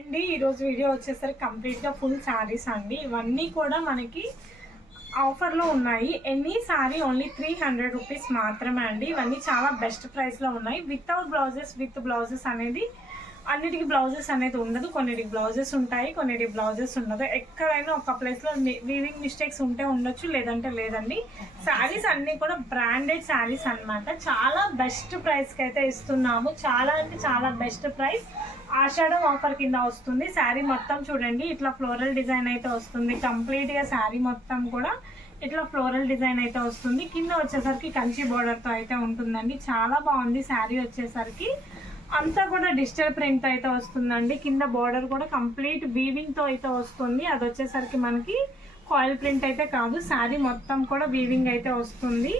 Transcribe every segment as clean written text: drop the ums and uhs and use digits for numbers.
అండి ఈరోజు వీడియో వచ్చేసరికి కంప్లీట్గా ఫుల్ శారీస్ అండి. ఇవన్నీ కూడా మనకి ఆఫర్లో ఉన్నాయి. ఎనీ శారీ ఓన్లీ 300 రూపీస్ మాత్రమే అండి. ఇవన్నీ చాలా బెస్ట్ ప్రైస్లో ఉన్నాయి. వితౌట్ బ్లౌజెస్, విత్ బ్లౌజెస్ అనేది అన్నిటికీ బ్లౌజెస్ అనేది ఉండదు. కొన్నిటికి బ్లౌజెస్ ఉంటాయి, కొన్నిటికి బ్లౌజెస్ ఉండదు. ఎక్కడైనా ఒక ప్లేస్లో వీవింగ్ మిస్టేక్స్ ఉంటే ఉండొచ్చు, లేదంటే లేదండి. శారీస్ అన్నీ కూడా బ్రాండెడ్ శారీస్ అనమాట. చాలా బెస్ట్ ప్రైస్కి అయితే ఇస్తున్నాము. చాలా అంటే చాలా బెస్ట్ ప్రైస్. ఆషాఢం ఆఫర్ కింద వస్తుంది. శారీ మొత్తం చూడండి, ఇట్లా ఫ్లోరల్ డిజైన్ అయితే వస్తుంది. కంప్లీట్గా శారీ మొత్తం కూడా ఇట్లా ఫ్లోరల్ డిజైన్ అయితే వస్తుంది. కింద వచ్చేసరికి కంచి బోర్డర్తో అయితే ఉంటుందండి. చాలా బాగుంది శారీ వచ్చేసరికి. అంతా కూడా డిజిటల్ ప్రింట్ అయితే వస్తుందండి. కింద బోర్డర్ కూడా కంప్లీట్ వీవింగ్తో అయితే వస్తుంది. అది వచ్చేసరికి మనకి కాయిల్ ప్రింట్ అయితే కాదు, శారీ మొత్తం కూడా వీవింగ్ అయితే వస్తుంది.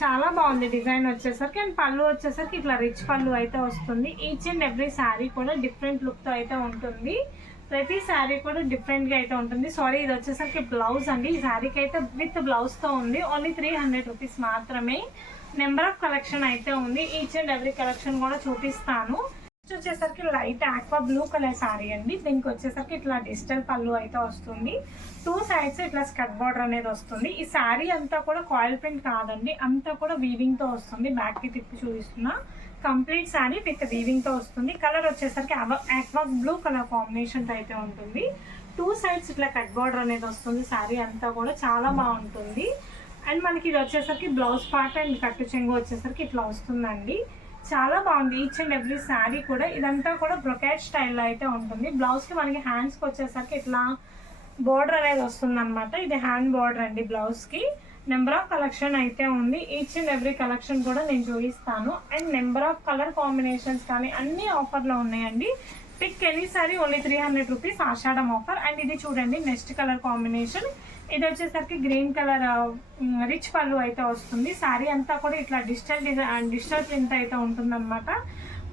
చాలా బాగుంది డిజైన్ వచ్చేసరికి. అండ్ పళ్ళు వచ్చేసరికి ఇట్లా రిచ్ పళ్ళు అయితే వస్తుంది. ఈచ్ అండ్ ఎవ్రీ శారీ కూడా డిఫరెంట్ లుక్తో అయితే ఉంటుంది. ప్రతి శారీ కూడా డిఫరెంట్గా అయితే ఉంటుంది. సారీ, ఇది వచ్చేసరికి బ్లౌజ్ అండి. ఈ శారీకి అయితే విత్ బ్లౌజ్తో ఉంది. ఓన్లీ 300 రూపీస్ మాత్రమే. నెంబర్ ఆఫ్ కలెక్షన్ అయితే ఉంది. ఈచ్ అండ్ ఎవ్రీ కలెక్షన్ కూడా చూపిస్తాను. వచ్చేసరికి light aqua blue colour sari అండి. దీనికి వచ్చేసరికి ఇట్లా డిజిటల్ పళ్ళు అయితే వస్తుంది. 2 సైడ్స్ ఇట్లా స్కర్ట్ బార్డర్ అనేది వస్తుంది. ఈ శారీ అంతా కూడా కాయిల్ ప్రింట్ కాదండి, అంతా కూడా వీవింగ్తో వస్తుంది. బ్యాక్ కి తిప్పి చూపిస్తున్నా. కంప్లీట్ శారీ విత్ వీవింగ్తో వస్తుంది. కలర్ వచ్చేసరికి ఆక్వా బ్లూ కలర్ కాంబినేషన్తో అయితే ఉంటుంది. 2 సైడ్స్ ఇట్లా కట్ బార్డర్ అనేది వస్తుంది. శారీ అంతా కూడా చాలా బాగుంటుంది. అండ్ మనకి ఇది వచ్చేసరికి బ్లౌజ్ పార్ట్ అండ్ కట్టు చెంగు వచ్చేసరికి ఇట్లా వస్తుందండి. చాలా బాగుంది. ఈచ్ అండ్ ఎవ్రీ శారీ కూడా ఇదంతా కూడా బ్రొకెట్ స్టైల్లో అయితే ఉంటుంది. బ్లౌజ్కి మనకి హ్యాండ్స్కి వచ్చేసరికి ఇట్లా బోర్డర్ అనేది వస్తుంది అనమాట. ఇది హ్యాండ్ బోర్డర్ అండి బ్లౌజ్కి. నెంబర్ ఆఫ్ కలెక్షన్ అయితే ఉంది. ఈచ్ అండ్ ఎవ్రీ కలెక్షన్ కూడా నేను చూపిస్తాను. And number of colour combinations కానీ అన్ని ఆఫర్లో ఉన్నాయండి. Pick any sari only 300 rupees Ashadam offer. And ఇది చూడండి నెక్స్ట్ కలర్ కాంబినేషన్. ఇది వచ్చేసరికి గ్రీన్ కలర్ రిచ్ పళ్ళు అయితే వస్తుంది. శారీ అంతా కూడా ఇట్లా డిజిటల్ ప్రింట్ అయితే ఉంటుందన్నమాట.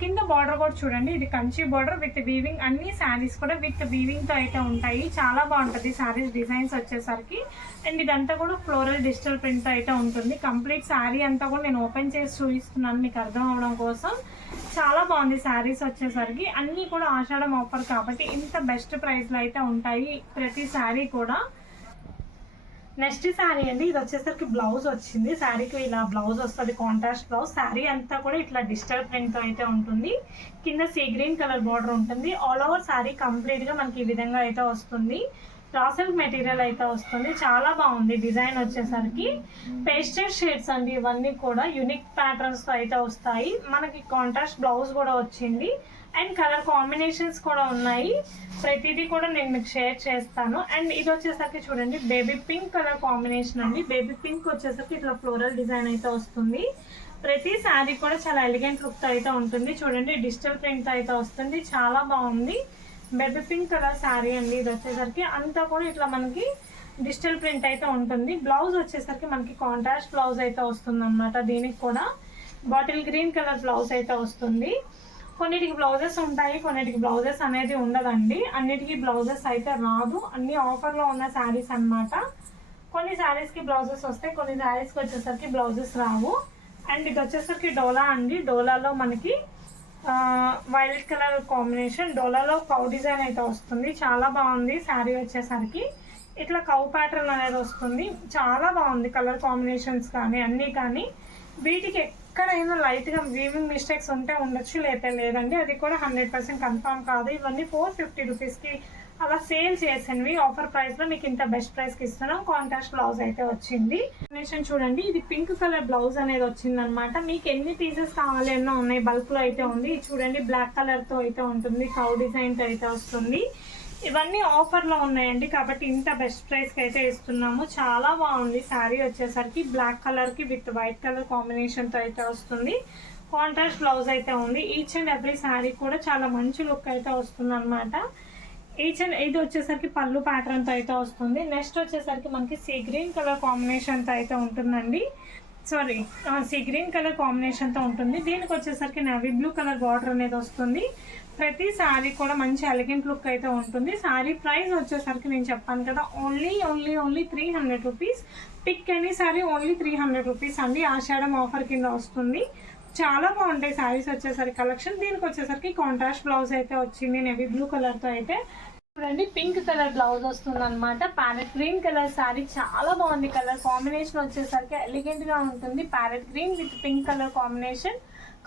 కింద బార్డర్ కూడా చూడండి, ఇది కంచి బార్డర్ విత్ వీవింగ్. అన్ని శారీస్ కూడా విత్ వీవింగ్తో అయితే ఉంటాయి. చాలా బాగుంటుంది శారీస్ డిజైన్స్ వచ్చేసరికి. అండ్ ఇదంతా కూడా ఫ్లోరల్ డిజిటల్ ప్రింట్ అయితే ఉంటుంది. కంప్లీట్ శారీ అంతా కూడా నేను ఓపెన్ చేసి చూపిస్తున్నాను మీకు అర్థం అవడం కోసం. చాలా బాగుంది శారీస్ వచ్చేసరికి. అన్నీ కూడా ఆషాఢం ఆఫర్ కాబట్టి ఇంత బెస్ట్ ప్రైస్లో అయితే ఉంటాయి ప్రతి శారీ కూడా. నెక్స్ట్ శారీ అండి. ఇది వచ్చేసరికి బ్లౌజ్ వచ్చింది. శారీకి ఇలా బ్లౌజ్ వస్తుంది, కాంట్రాస్ట్ బ్లౌజ్. శారీ అంతా కూడా ఇట్లా డిజిటల్ ప్రింట్తో అయితే ఉంటుంది. కింద సీ గ్రీన్ కలర్ బార్డర్ ఉంటుంది. ఆల్ ఓవర్ శారీ కంప్లీట్గా మనకి ఈ విధంగా అయితే వస్తుంది. రాసల్ మెటీరియల్ అయితే వస్తుంది. చాలా బాగుంది డిజైన్ వచ్చేసరికి. పేస్టల్ షేడ్స్ అండి ఇవన్నీ కూడా. యూనిక్ ప్యాటర్న్స్తో అయితే వస్తాయి. మనకి కాంట్రాస్ట్ బ్లౌజ్ కూడా వచ్చింది. అండ్ కలర్ కాంబినేషన్స్ కూడా ఉన్నాయి. ప్రతిదీ కూడా నేను మీకు షేర్ చేస్తాను. అండ్ ఇది వచ్చేసరికి చూడండి బేబీ పింక్ కలర్ కాంబినేషన్ అండి. బేబీ పింక్ వచ్చేసరికి ఇట్లా ఫ్లోరల్ డిజైన్ అయితే వస్తుంది. ప్రతి శారీ కూడా చాలా ఎలిగెంట్ లుక్తో అయితే ఉంటుంది. చూడండి డిజిటల్ ప్రింట్ అయితే వస్తుంది. చాలా బాగుంది. బేబీ పింక్ కలర్ శారీ అండి. ఇది వచ్చేసరికి అంతా కూడా ఇట్లా మనకి డిజిటల్ ప్రింట్ అయితే ఉంటుంది. బ్లౌజ్ వచ్చేసరికి మనకి కాంట్రాస్ట్ బ్లౌజ్ అయితే వస్తుంది అనమాట. దీనికి కూడా బాటిల్ గ్రీన్ కలర్ బ్లౌజ్ అయితే వస్తుంది. కొన్నిటికి బ్లౌజెస్ ఉంటాయి, కొన్నిటికి బ్లౌజెస్ అనేది ఉండదండి. అన్నిటికీ బ్లౌజెస్ అయితే రాదు. అన్ని ఆఫర్లో ఉన్న శారీస్ అనమాట. కొన్ని శారీస్కి బ్లౌజెస్ వస్తాయి, కొన్ని శారీస్కి వచ్చేసరికి బ్లౌజెస్ రావు. అండ్ ఇది వచ్చేసరికి డోలా అండి. డోలాలో మనకి వైలెట్ కలర్ కాంబినేషన్. డోలాలో కౌ డిజైన్ అయితే వస్తుంది. చాలా బాగుంది శారీ వచ్చేసరికి. ఇట్లా కౌ ప్యాటర్న్ అనేది వస్తుంది. చాలా బాగుంది కలర్ కాంబినేషన్స్ కానీ అన్నీ కానీ. వీటికి ఎక్కడైనా లైట్గా వీవింగ్ మిస్టేక్స్ ఉంటే ఉండొచ్చు, లేదండి. అది కూడా 100% కన్ఫామ్ కాదు. ఇవన్నీ 450 రూపీస్కి అలా సేల్ చేసినవి. ఆఫర్ ప్రైస్లో మీకు ఇంత బెస్ట్ ప్రైస్కి ఇస్తున్నాం. కాంట్రాస్ట్ బ్లౌజ్ అయితే వచ్చింది. కాంబినేషన్ చూడండి, ఇది పింక్ కలర్ బ్లౌజ్ అనేది వచ్చింది అనమాట. మీకు ఎన్ని పీసెస్ కావాలి ఎన్నో ఉన్నాయి. బల్క్లో అయితే ఉంది. చూడండి బ్లాక్ కలర్తో అయితే ఉంటుంది. కౌ డిజైన్తో అయితే వస్తుంది. ఇవన్నీ ఆఫర్లో ఉన్నాయండి కాబట్టి ఇంత బెస్ట్ ప్రైస్కి అయితే ఇస్తున్నాము. చాలా బాగుంది శారీ వచ్చేసరికి. బ్లాక్ కలర్కి విత్ వైట్ కలర్ కాంబినేషన్తో అయితే వస్తుంది. కాంట్రాస్ట్ బ్లౌజ్ అయితే ఉంది. ఈచ్ అండ్ ఎవ్రీ శారీ కూడా చాలా మంచి లుక్ అయితే వస్తుంది అనమాట. ఇది వచ్చేసరికి పళ్ళు ప్యాటర్న్తో అయితే వస్తుంది. నెక్స్ట్ వచ్చేసరికి మనకి సీ గ్రీన్ కలర్ కాంబినేషన్తో అయితే ఉంటుందండి. సీ గ్రీన్ కలర్ కాంబినేషన్తో ఉంటుంది. దీనికి వచ్చేసరికి నేవీ బ్లూ కలర్ బార్డర్ అనేది వస్తుంది. ప్రతి శారీ కూడా మంచి ఎలిగెంట్ లుక్ అయితే ఉంటుంది. శారీ ప్రైస్ వచ్చేసరికి నేను చెప్పాను కదా, only 300 rupees. Pick any sari only 300 rupees అండి. ఆషాఢం ఆఫర్ కింద వస్తుంది. చాలా బాగుంటాయి సారీస్ వచ్చేసరికి కలెక్షన్. దీనికి వచ్చేసరికి కాంట్రాస్ట్ బ్లౌజ్ అయితే వచ్చింది నేవీ బ్లూ కలర్తో అయితే. చూడండి పింక్ కలర్ బ్లౌజ్ వస్తుంది అనమాట. ప్యారెట్ గ్రీన్ కలర్ సారీ చాలా బాగుంది. కలర్ కాంబినేషన్ వచ్చేసరికి ఎలిగెంట్గా ఉంటుంది. Parrot green with pink colour combination,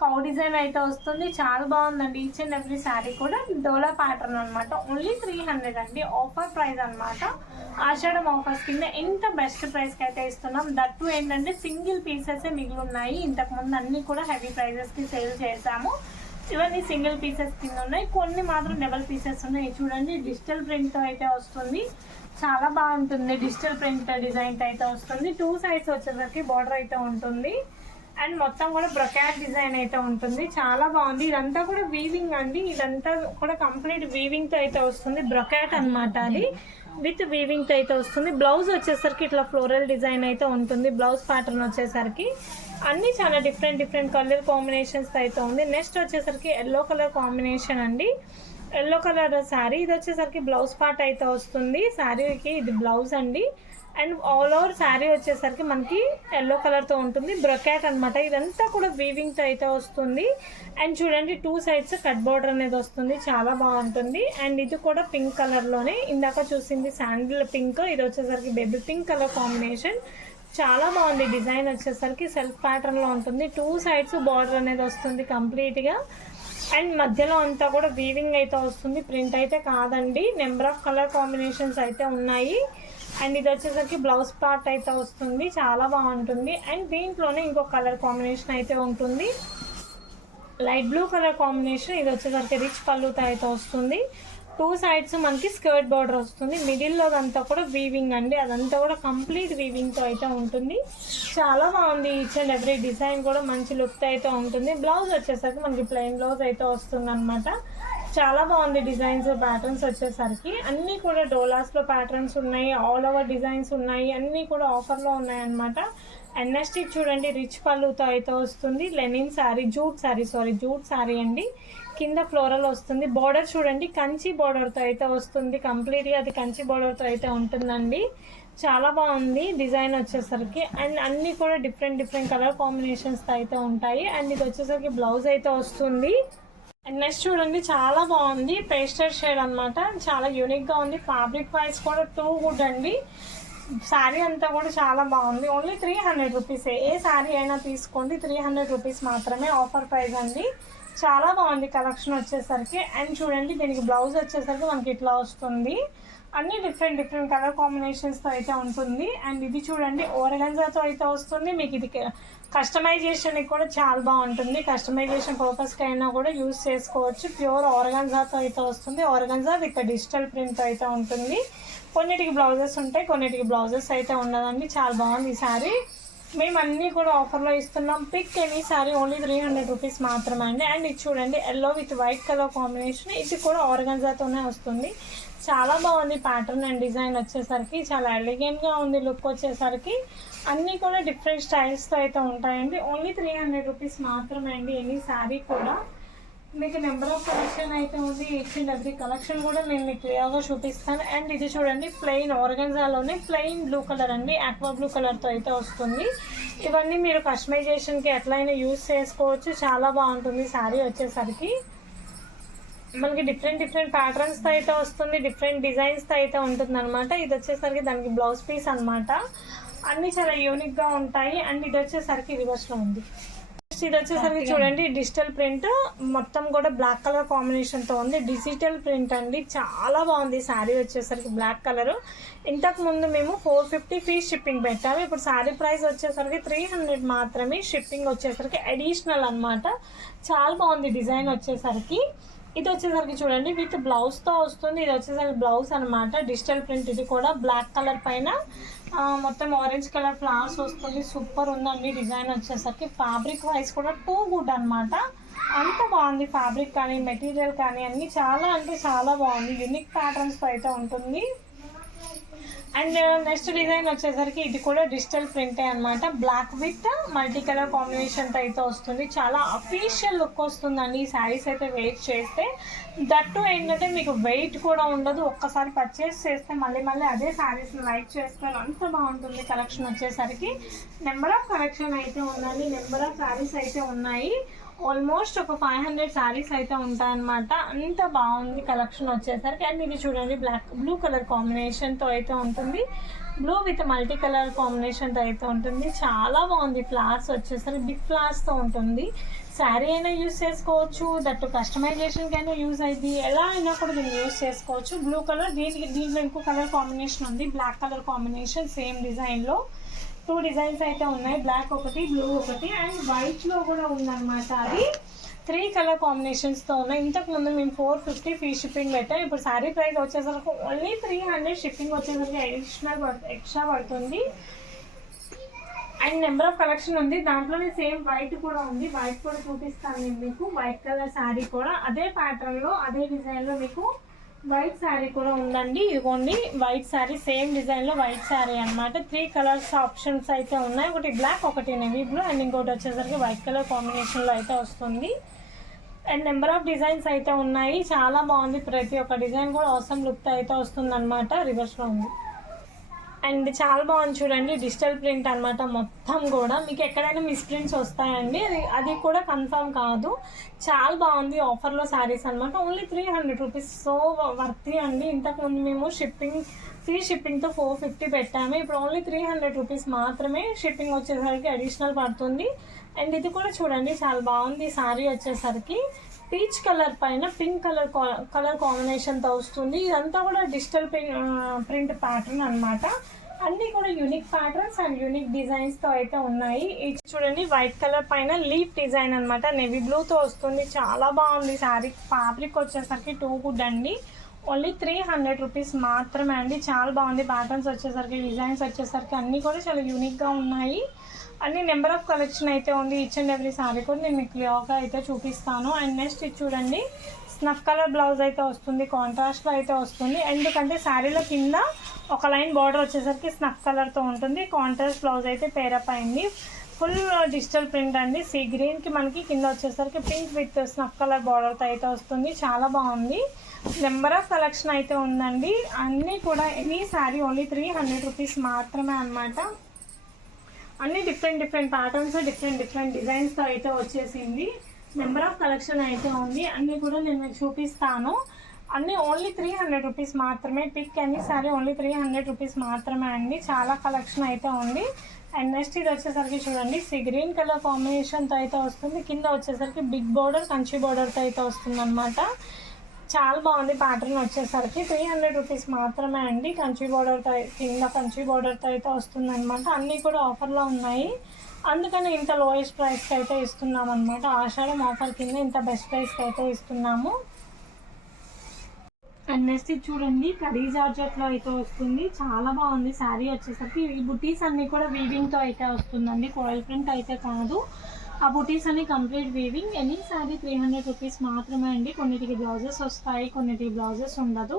cow design అయితే వస్తుంది. చాలా బాగుందండి. ఈచ్ అండ్ ఎవ్రీ శారీ కూడా డోలా ప్యాటర్న్ అనమాట. ఓన్లీ 300 అండి. ఆఫర్ ప్రైస్ అనమాట. ఆషాఢం ఆఫర్స్ కింద ఇంత బెస్ట్ ప్రైస్కి అయితే ఇస్తున్నాం. దట్టు ఏంటంటే సింగిల్ పీసెస్ మిగిలి ఉన్నాయి. ఇంతకుముందు అన్నీ కూడా హెవీ ప్రైజెస్కి సేల్ చేసాము. ఇవన్నీ సింగిల్ పీసెస్ కింద ఉన్నాయి. కొన్ని మాత్రం డబల్ పీసెస్ ఉన్నాయి. చూడండి డిజిటల్ ప్రింట్తో అయితే వస్తుంది. చాలా బాగుంటుంది. డిజిటల్ ప్రింట్ డిజైన్తో అయితే వస్తుంది. 2 సైడ్స్ వచ్చేసరికి బార్డర్ అయితే ఉంటుంది. అండ్ మొత్తం కూడా బ్రొకాట్ డిజైన్ అయితే ఉంటుంది. చాలా బాగుంది. ఇదంతా కూడా వీవింగ్ అండి. ఇదంతా కూడా కంప్లీట్ వీవింగ్తో అయితే వస్తుంది. బ్రొకాట్ అనమాట. అది విత్ వీవింగ్తో అయితే వస్తుంది. బ్లౌజ్ వచ్చేసరికి ఇట్లా ఫ్లోరల్ డిజైన్ అయితే ఉంటుంది. బ్లౌజ్ ప్యాటర్న్ వచ్చేసరికి అన్నీ చాలా డిఫరెంట్ కలర్ కాంబినేషన్స్ అయితే ఉంది. నెక్స్ట్ వచ్చేసరికి ఎల్లో కలర్ కాంబినేషన్ అండి. Yellow colour sari. ఇది వచ్చేసరికి బ్లౌజ్ పార్ట్ అయితే వస్తుంది. శారీకి ఇది బ్లౌజ్ అండి. అండ్ ఆల్ ఓవర్ శారీ వచ్చేసరికి మనకి ఎల్లో కలర్తో ఉంటుంది. బ్రొకాట్ అనమాట. ఇదంతా కూడా వీవింగ్తో అయితే వస్తుంది. అండ్ చూడండి 2 సైడ్స్ కట్ బోర్డర్ అనేది వస్తుంది. చాలా బాగుంటుంది. అండ్ ఇది కూడా పింక్ కలర్లోనే. ఇందాక చూసింది శాండిల్ పింక్, ఇది వచ్చేసరికి బేబీ పింక్ కలర్ కాంబినేషన్. చాలా బాగుంది. డిజైన్ వచ్చేసరికి సెల్ఫ్ ప్యాటర్న్లో ఉంటుంది. 2 సైడ్స్ బార్డర్ అనేది వస్తుంది కంప్లీట్గా. అండ్ మధ్యలో అంతా కూడా వీవింగ్ అయితే వస్తుంది. ప్రింట్ అయితే కాదండి. నెంబర్ ఆఫ్ కలర్ కాంబినేషన్స్ అయితే ఉన్నాయి. అండ్ ఇది వచ్చేసరికి బ్లౌజ్ పార్ట్ అయితే వస్తుంది. చాలా బాగుంటుంది. అండ్ దీంట్లోనే ఇంకో కలర్ కాంబినేషన్ అయితే ఉంటుంది. Light blue colour combination. ఇది వచ్చేసరికి రిచ్ పళ్ళుతో అయితే వస్తుంది. 2 సైడ్స్ మనకి స్కర్ట్ బార్డర్ వస్తుంది. మిడిల్లో అదంతా కూడా వీవింగ్ అండి. అదంతా కూడా కంప్లీట్ వీవింగ్తో అయితే ఉంటుంది. చాలా బాగుంది. ఈచ్ అండ్ ఎవ్రీ డిజైన్ కూడా మంచి లుక్తో అయితే ఉంటుంది. బ్లౌజ్ వచ్చేసరికి మనకి ప్లెయిన్ బ్లౌజ్ అయితే వస్తుంది అనమాట. చాలా బాగుంది. డిజైన్స్ ప్యాటర్న్స్ వచ్చేసరికి అన్నీ కూడా డోలాస్లో ప్యాటర్న్స్ ఉన్నాయి. ఆల్ ఓవర్ డిజైన్స్ ఉన్నాయి. అన్నీ కూడా ఆఫర్లో ఉన్నాయి అనమాట. అండ్ నెక్స్ట్ ఇది చూడండి రిచ్ పళ్ళుతో అయితే వస్తుంది. లెనిన్ శారీ, జూట్ శారీ అండి. కింద ఫ్లోరల్ వస్తుంది. బార్డర్ చూడండి కంచి బార్డర్తో అయితే వస్తుంది. కంప్లీట్గా అది కంచి బార్డర్తో అయితే ఉంటుందండి. చాలా బాగుంది డిజైన్ వచ్చేసరికి. అండ్ అన్నీ కూడా డిఫరెంట్ కలర్ కాంబినేషన్స్తో అయితే ఉంటాయి. అండ్ ఇది వచ్చేసరికి బ్లౌజ్ అయితే వస్తుంది. అండ్ నెక్స్ట్ చూడండి చాలా బాగుంది. పేస్టల్ షేడ్ అనమాట. చాలా యూనిక్గా ఉంది. ఫ్యాబ్రిక్ వైజ్ కూడా టూ గుడ్ అండి. శారీ అంతా కూడా చాలా బాగుంది. Only 300 rupees. ఏ శారీ అయినా తీసుకోండి. 300 రూపీస్ మాత్రమే ఆఫర్ ప్రైస్ అండి. చాలా బాగుంది కలెక్షన్ వచ్చేసరికి. అండ్ చూడండి దీనికి బ్లౌజ్ వచ్చేసరికి మనకి ఇట్లా వస్తుంది. అన్ని డిఫరెంట్ కలర్ కాంబినేషన్స్తో అయితే ఉంటుంది. అండ్ ఇది చూడండి ఆర్గన్జాతో అయితే వస్తుంది. మీకు ఇది కస్టమైజేషన్కి కూడా చాలా బాగుంటుంది. కస్టమైజేషన్ పర్పస్కి అయినా కూడా యూజ్ చేసుకోవచ్చు. ప్యూర్ ఆర్గన్జాతో అయితే వస్తుంది. ఆర్గన్జా విత్ డిజిటల్ ప్రింట్ అయితే ఉంటుంది. కొన్నిటికి బ్లౌజెస్ ఉంటాయి, కొన్నిటికి బ్లౌజెస్ అయితే ఉండదండి. చాలా బాగుంది ఈ శారీ. మేము అన్నీ కూడా ఆఫర్లో ఇస్తున్నాం. Pick any sari only 300 rupees మాత్రమే అండి. అండ్ ఇది చూడండి yellow with white colour combination. ఇది కూడా ఆర్గన్జాతోనే వస్తుంది. చాలా బాగుంది ప్యాటర్న్ అండ్ డిజైన్ వచ్చేసరికి. చాలా ఎలిగెంట్గా ఉంది లుక్ వచ్చేసరికి. అన్నీ కూడా డిఫరెంట్ స్టైల్స్తో అయితే ఉంటాయండి. ఓన్లీ 300 రూపీస్ మాత్రమే అండి ఎనీ శారీ కూడా. మీకు నెంబర్ ఆఫ్ కలెక్షన్ అయితే ఉంది. ఈచ్ అండ్ ఎవ్రీ కలెక్షన్ కూడా నేను మీకు క్లియర్గా చూపిస్తాను. అండ్ ఇది చూడండి ప్లెయిన్ ఆర్గన్జాలోనే ప్లెయిన్ బ్లూ కలర్ అండి. ఆక్వా బ్లూ కలర్తో అయితే వస్తుంది. ఇవన్నీ మీరు కస్టమైజేషన్కి ఎట్లయినా యూజ్ చేసుకోవచ్చు. చాలా బాగుంటుంది శారీ వచ్చేసరికి. మనకి డిఫరెంట్ ప్యాటర్న్స్తో అయితే వస్తుంది. డిఫరెంట్ డిజైన్స్తో అయితే ఉంటుంది అనమాట. ఇది వచ్చేసరికి దానికి బ్లౌజ్ పీస్ అనమాట. అన్నీ చాలా యూనిక్గా ఉంటాయి. అండ్ ఇది వచ్చేసరికి రివర్స్లో ఉంది. ఇది వచ్చేసరికి చూడండి డిజిటల్ ప్రింట్ మొత్తం కూడా బ్లాక్ కలర్ కాంబినేషన్తో ఉంది. డిజిటల్ ప్రింట్ అండి. చాలా బాగుంది శారీ వచ్చేసరికి బ్లాక్ కలర్. ఇంతకు ముందు మేము 450 ఫ్రీ షిప్పింగ్ పెట్టాము. ఇప్పుడు శారీ ప్రైస్ వచ్చేసరికి 300 మాత్రమే. షిప్పింగ్ వచ్చేసరికి అడిషనల్ అనమాట. చాలా బాగుంది డిజైన్ వచ్చేసరికి. ఇది వచ్చేసరికి చూడండి విత్ బ్లౌజ్తో వస్తుంది. ఇది వచ్చేసరికి బ్లౌజ్ అనమాట. Digital print. ఇది కూడా బ్లాక్ కలర్ పైన మొత్తం ఆరెంజ్ కలర్ ఫ్లవర్స్ వస్తుంది. సూపర్ ఉందండి డిజైన్ వచ్చేసరికి. ఫ్యాబ్రిక్ వైజ్ కూడా టూ గుడ్ అనమాట. అంత బాగుంది ఫ్యాబ్రిక్ కానీ మెటీరియల్ కానీ అన్నీ చాలా అంటే చాలా బాగుంది. యూనిక్ ప్యాటర్న్స్తో అయితే ఉంటుంది. అండ్ నెక్స్ట్ డిజైన్ వచ్చేసరికి ఇది కూడా డిజిటల్ ప్రింటే అనమాట. బ్లాక్ విత్ మల్టీ కలర్ కాంబినేషన్తో అయితే వస్తుంది. చాలా అఫీషియల్ లుక్ వస్తుందండి ఈ శారీస్ అయితే వెయిట్ చేస్తే. దట్టు ఏంటంటే మీకు వెయిట్ కూడా ఉండదు. ఒక్కసారి పర్చేస్ చేస్తే మళ్ళీ మళ్ళీ అదే శారీస్ని లైక్ చేస్తారు, అంత బాగుంటుంది కలెక్షన్ వచ్చేసరికి. నెంబర్ ఆఫ్ కలెక్షన్ అయితే ఉందండి, నెంబర్ ఆఫ్ శారీస్ అయితే ఉన్నాయి. ఆల్మోస్ట్ ఒక 500 శారీస్ అయితే ఉంటాయన్నమాట. అంత బాగుంది కలెక్షన్ వచ్చేసరికి. అండ్ ఇది చూడండి బ్లూ కలర్ కాంబినేషన్తో అయితే ఉంటుంది. బ్లూ విత్ మల్టీ కలర్ కాంబినేషన్తో అయితే ఉంటుంది. చాలా బాగుంది. ఫ్లవర్స్ వచ్చేసరికి బిగ్ ఫ్లవర్స్తో ఉంటుంది. శారీ అయినా యూజ్ చేసుకోవచ్చు, దట్టు కస్టమైజేషన్కి అయినా యూజ్ అయింది, ఎలా అయినా కూడా దీన్ని యూజ్ చేసుకోవచ్చు. బ్లూ కలర్, దీంట్లో ఇంకో కలర్ కాంబినేషన్ ఉంది, బ్లాక్ కలర్ కాంబినేషన్ సేమ్ డిజైన్లో. 2 డిజైన్స్ అయితే ఉన్నాయి, బ్లాక్ ఒకటి బ్లూ ఒకటి అండ్ వైట్లో కూడా ఉందన్నమాట. అది 3 కలర్ కాంబినేషన్స్తో ఉన్నాయి. ఇంతకుముందు మేము 450 ఫ్రీ షిప్పింగ్ పెట్టాం. ఇప్పుడు శారీ ప్రైస్ వచ్చేసరికి ఓన్లీ 300, షిప్పింగ్ వచ్చేసరికి ఎక్స్ట్రా పడుతుంది. అండ్ నెంబర్ ఆఫ్ కలెక్షన్ ఉంది, దాంట్లోనే సేమ్ వైట్ కూడా ఉంది. వైట్ కూడా చూపిస్తాను నేను మీకు. వైట్ కలర్ శారీ కూడా అదే ప్యాటర్న్లో అదే డిజైన్లో మీకు వైట్ శారీ కూడా ఉందండి. ఇదిగోండి వైట్ శారీ, సేమ్ డిజైన్లో వైట్ శారీ అనమాట. 3 కలర్స్ ఆప్షన్స్ అయితే ఉన్నాయి. ఒకటి బ్లాక్, ఒకటి నేవీ బ్లూ అండ్ ఇంకోటి వచ్చేసరికి వైట్ కలర్ కాంబినేషన్లో అయితే వస్తుంది. అండ్ నెంబర్ ఆఫ్ డిజైన్స్ అయితే ఉన్నాయి. చాలా బాగుంది. ప్రతి ఒక్క డిజైన్ కూడా అవసరం లుక్ అయితే వస్తుంది అనమాట. రివర్స్లో ఉంది అండ్ చాలా బాగుంది చూడండి. డిజిటల్ ప్రింట్ అనమాట మొత్తం కూడా. మీకు ఎక్కడైనా మిస్ ప్రింట్స్ వస్తాయండి, అది కూడా కన్ఫర్మ్ కాదు. చాలా బాగుంది. ఆఫర్లో శారీస్ అనమాట. Only 300 rupees. సో వర్తీ అండి. ఇంతకుముందు మేము ఫ్రీ షిప్పింగ్తో 450 పెట్టాము. ఇప్పుడు ఓన్లీ 300 రూపీస్ మాత్రమే. షిప్పింగ్ వచ్చేసరికి అడిషనల్ పడుతుంది. అండ్ ఇది కూడా చూడండి చాలా బాగుంది. శారీ వచ్చేసరికి పీచ్ కలర్ పైన పింక్ కలర్ కాంబినేషన్తో వస్తుంది. ఇదంతా కూడా డిజిటల్ ప్రింట్ ప్యాటర్న్ అనమాట. అన్నీ కూడా యూనిక్ ప్యాటర్న్స్ అండ్ యూనిక్ డిజైన్స్తో అయితే ఉన్నాయి. ఇది చూడండి వైట్ కలర్ పైన లీఫ్ డిజైన్ అనమాట. నేవీ బ్లూతో వస్తుంది. చాలా బాగుంది శారీ. ఫ్యాబ్రిక్ వచ్చేసరికి 2 గుడ్ అండి. ఓన్లీ 300 రూపీస్ మాత్రమే అండి. చాలా బాగుంది. ప్యాటర్న్స్ వచ్చేసరికి, డిజైన్స్ వచ్చేసరికి అన్నీ కూడా చాలా యూనిక్గా ఉన్నాయి. అన్ని నెంబర్ ఆఫ్ కలెక్షన్ అయితే ఉంది. ఈచ్ అండ్ ఎవ్రీ శారీ కూడా నేను మీకు క్లియర్గా అయితే చూపిస్తాను. అండ్ నెక్స్ట్ ఇది చూడండి స్నఫ్ కలర్ బ్లౌజ్ అయితే వస్తుంది, కాంట్రాస్ట్లో అయితే వస్తుంది. ఎందుకంటే శారీలో కింద ఒక లైన్ బార్డర్ వచ్చేసరికి స్నఫ్ కలర్తో ఉంటుంది. కాంట్రాస్ట్ బ్లౌజ్ అయితే పేరప్ అయింది. ఫుల్ డిజిటల్ ప్రింట్ అండి. సీ గ్రీన్కి మనకి కింద వచ్చేసరికి పింక్ విత్ స్నఫ్ కలర్ బార్డర్తో అయితే వస్తుంది. చాలా బాగుంది. నెంబర్ ఆఫ్ కలెక్షన్ అయితే ఉందండి. అన్నీ కూడా ఎనీ శారీ ఓన్లీ 300 రూపీస్ మాత్రమే అనమాట. అన్ని డిఫరెంట్ ప్యాటర్న్స్, డిఫరెంట్ డిజైన్స్తో అయితే వచ్చేసింది. నెంబర్ ఆఫ్ కలెక్షన్ అయితే ఉంది. అన్నీ కూడా నేను మీకు చూపిస్తాను. అన్నీ ఓన్లీ 300 రూపీస్ మాత్రమే. పిక్ అన్ని సారీ ఓన్లీ 300 రూపీస్ మాత్రమే అండి. చాలా కలెక్షన్ అయితే ఉంది. అండ్ నెక్స్ట్ ఇది వచ్చేసరికి చూడండి గ్రీన్ కలర్ కాంబినేషన్తో అయితే వస్తుంది. కింద వచ్చేసరికి బిగ్ బార్డర్, కంచి బార్డర్తో అయితే వస్తుంది అనమాట. చాలా బాగుంది. ప్యాటర్న్ వచ్చేసరికి 300 రూపీస్ మాత్రమే అండి. కంచి బార్డర్తో కింద కంచి బార్డర్తో అయితే వస్తుంది అనమాట. అన్నీ కూడా ఆఫర్లో ఉన్నాయి, అందుకని ఇంత లోయెస్ట్ ప్రైస్కి అయితే ఇస్తున్నాం అనమాట. ఆషాఢం ఆఫర్ కింద ఇంత బెస్ట్ ప్రైస్కి అయితే ఇస్తున్నాము. అండ్ నెక్స్ట్ ఇది చూడండి కడీ జార్జెట్లో అయితే వస్తుంది. చాలా బాగుంది శారీ వచ్చేసరికి. ఈ బుటీస్ అన్నీ కూడా వీవింగ్తో అయితే వస్తుందండి, కోయల్ ప్రింట్ అయితే కాదు. ఆ బుటీస్ అన్ని complete weaving. Any sari 300 rupees మాత్రమే అండి. కొన్నిటికి బ్లౌజెస్ వస్తాయి, కొన్నిటికి బ్లౌజెస్ ఉండదు.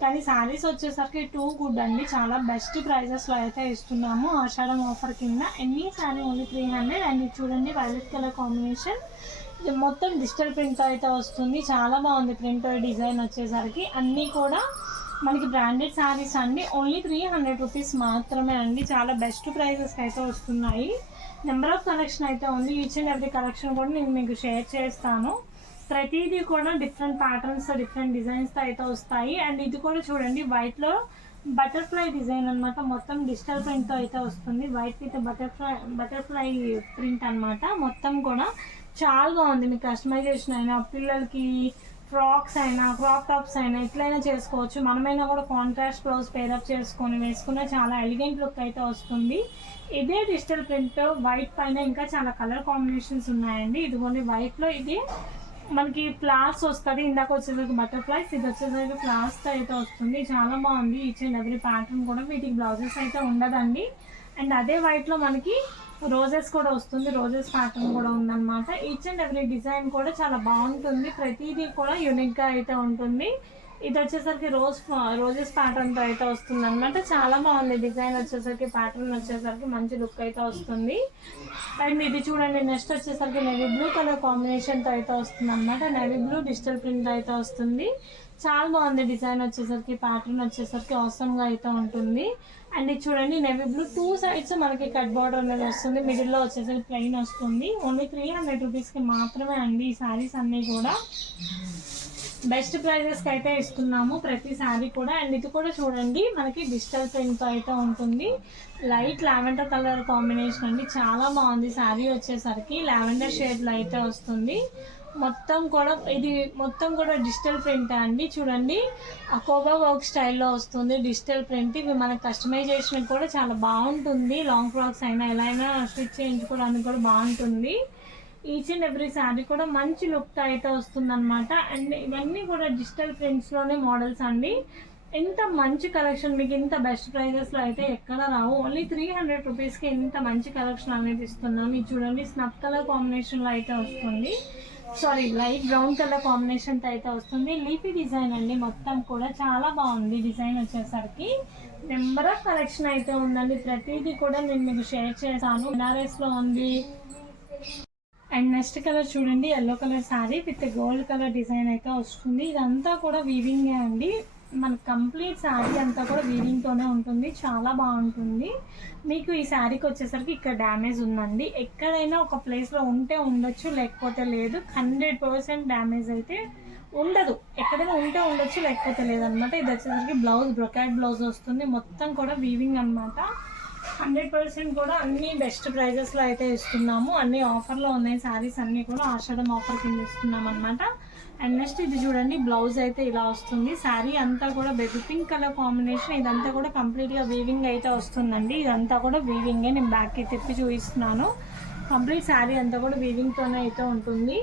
కానీ శారీస్ వచ్చేసరికి 2 గుడ్ అండి. చాలా బెస్ట్ ప్రైజెస్లో అయితే ఇస్తున్నాము ఆషాఢం ఆఫర్ కింద. Any sari only 300. అండ్ ఇది చూడండి వైలెట్ కలర్ కాంబినేషన్. ఇది మొత్తం డిజిటల్ ప్రింట్ అయితే వస్తుంది. చాలా బాగుంది ప్రింట్ డిజైన్ వచ్చేసరికి. అన్నీ కూడా మనకి బ్రాండెడ్ శారీస్ అండి. ఓన్లీ 300 రూపీస్ మాత్రమే అండి. చాలా బెస్ట్ ప్రైజెస్కి అయితే వస్తున్నాయి. నెంబర్ ఆఫ్ కలెక్షన్ అయితే ఉంది. ఈచ్ అండ్ ఎవ్రీ కలెక్షన్ కూడా నేను మీకు షేర్ చేస్తాను. ప్రతిదీ కూడా డిఫరెంట్ ప్యాటర్న్స్, డిఫరెంట్ డిజైన్స్తో అయితే వస్తాయి. అండ్ ఇది కూడా చూడండి వైట్లో బటర్ఫ్లై డిజైన్ అనమాట. మొత్తం డిజిటల్ ప్రింట్తో అయితే వస్తుంది. వైట్ విత్ బటర్ఫ్లై ప్రింట్ అనమాట. మొత్తం కూడా చాలా బాగుంది. మీకు కస్టమైజేషన్ అయినా, పిల్లలకి ఫ్రాక్స్ అయినా, క్రాప్ టాప్స్ అయినా ఎట్లయినా చేసుకోవచ్చు. మనమైనా కూడా కాంట్రాస్ట్ బ్లౌజ్ పేరప్ చేసుకొని వేసుకున్న చాలా ఎలిగెంట్ లుక్ అయితే వస్తుంది. ఇదే డిజిటల్ ప్రింట్ వైట్ పైన ఇంకా చాలా కలర్ కాంబినేషన్స్ ఉన్నాయండి. ఇదిగోండి వైట్లో ఇది మనకి ఫ్లవర్స్ వస్తుంది. ఇందాక వచ్చేసరికి బటర్ఫ్లైస్, ఇది వచ్చేసరికి ఫ్లవర్స్తో అయితే వస్తుంది. చాలా బాగుంది. ఈచ్ అండ్ ఎవ్రీ ప్యాటర్న్ కూడా వీటికి బ్లౌజెస్ అయితే ఉండదండి. అండ్ అదే వైట్లో మనకి రోజెస్ కూడా వస్తుంది. రోజెస్ ప్యాటర్న్ కూడా ఉందన్నమాట. ఈచ్ అండ్ ఎవ్రీ డిజైన్ కూడా చాలా బాగుంటుంది. ప్రతిదీ కూడా యూనిక్గా అయితే ఉంటుంది. ఇది వచ్చేసరికి రోజెస్ ప్యాటర్న్తో అయితే వస్తుంది అనమాట. చాలా బాగుంది డిజైన్ వచ్చేసరికి, ప్యాటర్న్ వచ్చేసరికి మంచి లుక్ అయితే వస్తుంది. అండ్ ఇది చూడండి, నెక్స్ట్ వచ్చేసరికి నేవీ బ్లూ కలర్ కాంబినేషన్తో అయితే వస్తుంది అనమాట. నేవీ బ్లూ డిజిటల్ ప్రింట్ అయితే వస్తుంది. చాలా బాగుంది డిజైన్ వచ్చేసరికి, ప్యాటర్న్ వచ్చేసరికి అవసరంగా అయితే ఉంటుంది. అండ్ ఇది చూడండి, నేవీ బ్లూ 2 సైడ్స్ మనకి కట్ బార్డర్ అనేది వస్తుంది, మిడిల్లో వచ్చేసరికి ప్లెయిన్ వస్తుంది. ఓన్లీ 300 రూపీస్కి మాత్రమే అండి ఈ శారీస్ అన్నీ కూడా. బెస్ట్ ప్రైజెస్కి అయితే ఇస్తున్నాము ప్రతి శారీ కూడా. అండ్ ఇది కూడా చూడండి, మనకి డిజిటల్ ప్రింట్తో అయితే ఉంటుంది. లైట్ లావెండర్ కలర్ కాంబినేషన్ అండి, చాలా బాగుంది. శారీ వచ్చేసరికి లావెండర్ షేడ్లో అయితే వస్తుంది. మొత్తం కూడా డిజిటల్ ప్రింట్ అండి. చూడండి, అకోబా వర్క్ స్టైల్లో వస్తుంది డిజిటల్ ప్రింట్. ఇవి మనకి కస్టమైజేషన్ కూడా చాలా బాగుంటుంది. లాంగ్ ఫ్రాక్స్ అయినా ఎలా అయినా స్టిచ్ చేయించుకోవడానికి కూడా బాగుంటుంది. ఈచ్ అండ్ ఎవ్రీ శారీ కూడా మంచి లుక్ అయితే వస్తుంది అనమాట. అండ్ ఇవన్నీ కూడా డిజిటల్ ప్రింట్స్లోనే మోడల్స్ అండి. ఇంత మంచి కలెక్షన్ మీకు ఇంత బెస్ట్ ప్రైజెస్లో అయితే ఎక్కడ రావు. ఓన్లీ 300 రూపీస్కి ఇంత మంచి కలెక్షన్ అనేది ఇస్తున్నాం. ఇది చూడండి, స్నఫ్ కలర్ కాంబినేషన్లో అయితే వస్తుంది. లైట్ బ్రౌన్ కలర్ కాంబినేషన్తో అయితే వస్తుంది. లీఫీ డిజైన్ అండి, మొత్తం కూడా చాలా బాగుంది డిజైన్ వచ్చేసరికి. నెంబర్ ఆఫ్ కలెక్షన్ అయితే ఉందండి. ప్రతిదీ కూడా నేను మీకు షేర్ చేశాను. బెనారస్లో ఉంది. అండ్ నెక్స్ట్ కలర్ చూడండి, yellow colour sari with gold colour design అయితే వస్తుంది. ఇదంతా కూడా వీవింగే అండి. మన కంప్లీట్ శారీ అంతా కూడా వీవింగ్తోనే ఉంటుంది. చాలా బాగుంటుంది. మీకు ఈ శారీకి వచ్చేసరికి ఇక్కడ డ్యామేజ్ ఉందండి. ఎక్కడైనా ఒక ప్లేస్లో ఉంటే ఉండొచ్చు, లేకపోతే లేదు. 100% డ్యామేజ్ అయితే ఉండదు. ఎక్కడైనా ఉంటే ఉండొచ్చు, లేకపోతే లేదనమాట. ఇది వచ్చేసరికి బ్లౌజ్ బ్రొకాట్ బ్లౌజ్ వస్తుంది. మొత్తం కూడా వీవింగ్ అనమాట. 100% కూడా అన్ని బెస్ట్ ప్రైజెస్లో అయితే ఇస్తున్నాము. అన్ని ఆఫర్లో ఉన్నాయి శారీస్ అన్నీ కూడా. ఆషాఢం ఆఫర్ కింద ఇస్తున్నాం అనమాట. అండ్ నెక్స్ట్ ఇది చూడండి, బ్లౌజ్ అయితే ఇలా వస్తుంది. శారీ అంతా కూడా బేబీ పింక్ కలర్ కాంబినేషన్. ఇదంతా కూడా కంప్లీట్గా వీవింగ్ అయితే వస్తుందండి. ఇదంతా కూడా వీవింగే. నేను బ్యాక్కి తిప్పి చూపిస్తున్నాను. కంప్లీట్ శారీ అంతా కూడా వీవింగ్తోనే అయితే ఉంటుంది.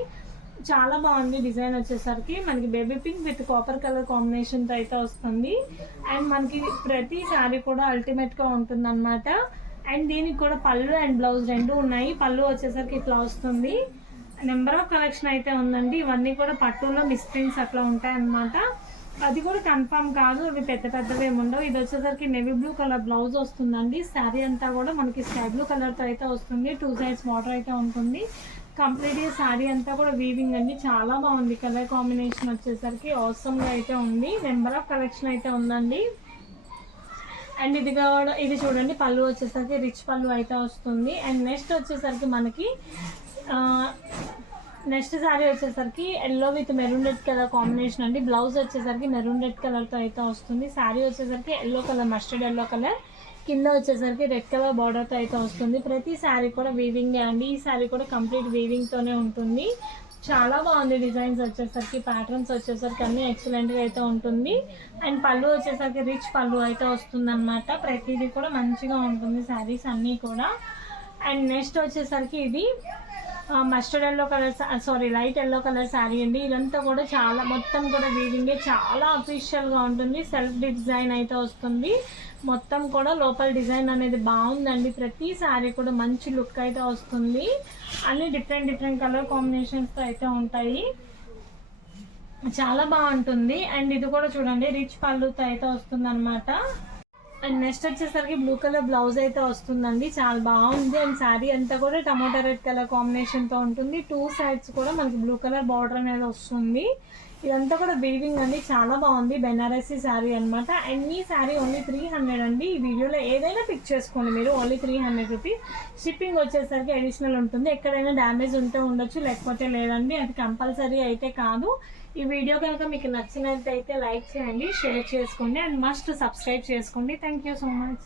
చాలా బాగుంది డిజైన్ వచ్చేసరికి. మనకి baby pink with copper colour కాంబినేషన్తో అయితే వస్తుంది. అండ్ మనకి ప్రతి శారీ కూడా అల్టిమేట్గా ఉంటుంది అనమాట. అండ్ దీనికి కూడా పళ్ళు అండ్ బ్లౌజ్ రెండు ఉన్నాయి. పళ్ళు వచ్చేసరికి ఇట్లా వస్తుంది. నెంబర్ ఆఫ్ కలెక్షన్ అయితే ఉందండి. ఇవన్నీ కూడా పట్టులో మిస్ప్రింట్స్ అట్లా ఉంటాయన్నమాట. అది కూడా కన్ఫర్మ్ కాదు, అవి పెద్దవి ఏమి ఉండవు. ఇది వచ్చేసరికి నేవీ బ్లూ కలర్ బ్లౌజ్ వస్తుందండి. శారీ అంతా కూడా మనకి స్కై బ్లూ కలర్తో అయితే వస్తుంది. 2 సైడ్స్ బార్డర్ అయితే ఉంటుంది. కంప్లీట్గా శారీ అంతా కూడా వీవింగ్ అండి. చాలా బాగుంది కలర్ కాంబినేషన్ వచ్చేసరికి. అవసరంగా అయితే ఉంది. నెంబర్ ఆఫ్ కలెక్షన్ అయితే ఉందండి. అండ్ ఇది చూడండి, పళ్ళు వచ్చేసరికి రిచ్ పళ్ళు అయితే వస్తుంది. అండ్ నెక్స్ట్ వచ్చేసరికి మనకి నెక్స్ట్ శారీ వచ్చేసరికి yellow with maroon red colour combination అండి. బ్లౌజ్ వచ్చేసరికి మెరూన్ రెడ్ కలర్తో అయితే వస్తుంది. శారీ వచ్చేసరికి yellow colour, mustard yellow colour, కింద వచ్చేసరికి రెడ్ కలర్ బార్డర్తో అయితే వస్తుంది. ప్రతి శారీ కూడా వీవింగే అండి. ఈ శారీ కూడా కంప్లీట్ వీవింగ్తోనే ఉంటుంది. చాలా బాగుంది డిజైన్స్ వచ్చేసరికి, ప్యాటర్న్స్ వచ్చేసరికి అన్నీ ఎక్సలెంట్గా అయితే ఉంటుంది. అండ్ పళ్ళు వచ్చేసరికి రిచ్ పళ్ళు అయితే వస్తుంది అనమాట. ప్రతిదీ కూడా మంచిగా ఉంటుంది శారీస్ అన్నీ కూడా. అండ్ నెక్స్ట్ వచ్చేసరికి ఇది mustard yellow colour light yellow colour sari అండి. ఇదంతా కూడా చాలా మొత్తం కూడా వీవింగే, చాలా అఫీషియల్గా ఉంటుంది. సెల్ఫ్ డిజైన్ అయితే వస్తుంది. మొత్తం కూడా లోపల డిజైన్ అనేది బాగుందండి. ప్రతి శారీ కూడా మంచి లుక్ అయితే వస్తుంది. అన్ని డిఫరెంట్ కలర్ కాంబినేషన్స్తో అయితే ఉంటాయి. చాలా బాగుంటుంది. అండ్ ఇది కూడా చూడండి, రిచ్ పళ్ళుతో అయితే వస్తుంది అనమాట. అండ్ నెక్స్ట్ వచ్చేసరికి బ్లూ కలర్ బ్లౌజ్ అయితే వస్తుందండి. చాలా బాగుంది. అండ్ శారీ అంతా కూడా టమాటా రెడ్ కలర్ కాంబినేషన్తో ఉంటుంది. 2 సైడ్స్ కూడా మనకి బ్లూ కలర్ బార్డర్ అనేది వస్తుంది. ఇదంతా కూడా వీవింగ్ అండి. చాలా బాగుంది. బెనారసీ శారీ అనమాట. అండ్ ఈ శారీ ఓన్లీ 300 అండి. ఈ వీడియోలో ఏదైనా పిక్ చేసుకోండి మీరు. Only 300 rupees. షిప్పింగ్ వచ్చేసరికి అడిషనల్ ఉంటుంది. ఎక్కడైనా డ్యామేజ్ ఉంటే ఉండొచ్చు, లేకపోతే లేదండి. అది కంపల్సరీ అయితే కాదు. ఈ వీడియో కనుక మీకు నచ్చినట్లయితే లైక్ చేయండి, షేర్ చేసుకోండి, అండ్ మస్ట్ సబ్స్క్రైబ్ చేసుకోండి. Thank you so much.